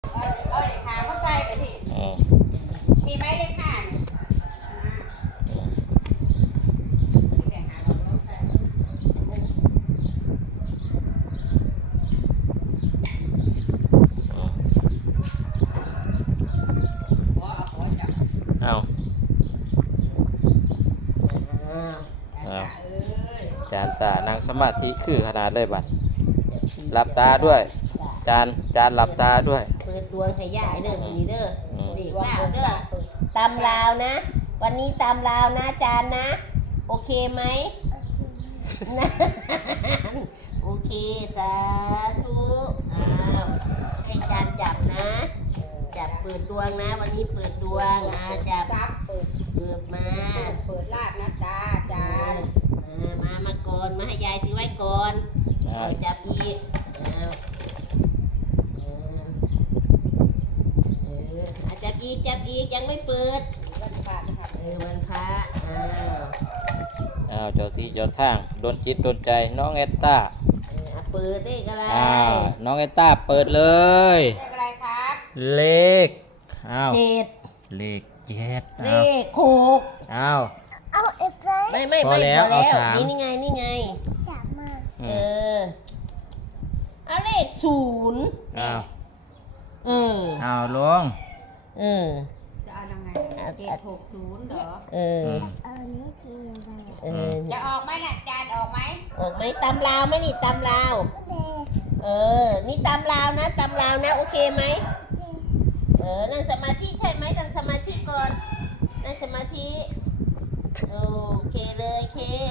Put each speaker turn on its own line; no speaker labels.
เอาเลขหาเข้าใจไปสิมีไหมเลขห้าเนี่ยเลขหาเราต้องใส่
เอาจานตานั่งสมาธิคือขนาดเลยบัดหลับตาด้วยจานหลับตาด้วย
เปิดดวงให้ย่าเด้อมีเด้อเด็กลาวเด้อตำลาวนะ วันนี้ตำลาวนะจานนะโอเคไหมนะโอเคสาธุให้จานจับนะจับเปิดดวงนะวันนี้เปิดดวงจับ
ซับเปิด
มา
เปิดลาดนะจ้าจาน
มาก่อนมาให้ยายถือไว้ก่อนจับอีกจับอีกยังไม่เปิด
วันพระนะครับ
วันพระ
เจ้าที่เจ้าทางโดนจิตโดนใจน้องเอตตา
เปิดเลขอะไร
น้องเอตตาเปิดเลย
เลขอะไรครับ
เลข
7
เลข7
เลข6
เอาอีกเลย
ไม่พอแล้วนี่ไง
จับมา
เอาเลข0
ลง
จะเอายังไง760เหรอนี้คืออะไรจะออกไหมเนี่ยจานออกไหม
ตำลาวไหมนี่ตำลาวนี่ตำลาวนะโอเคไหมนั่งสมาธิใช่ไหมนั่งสมาธิก่อนนั่งสมาธิโอเคเลยเค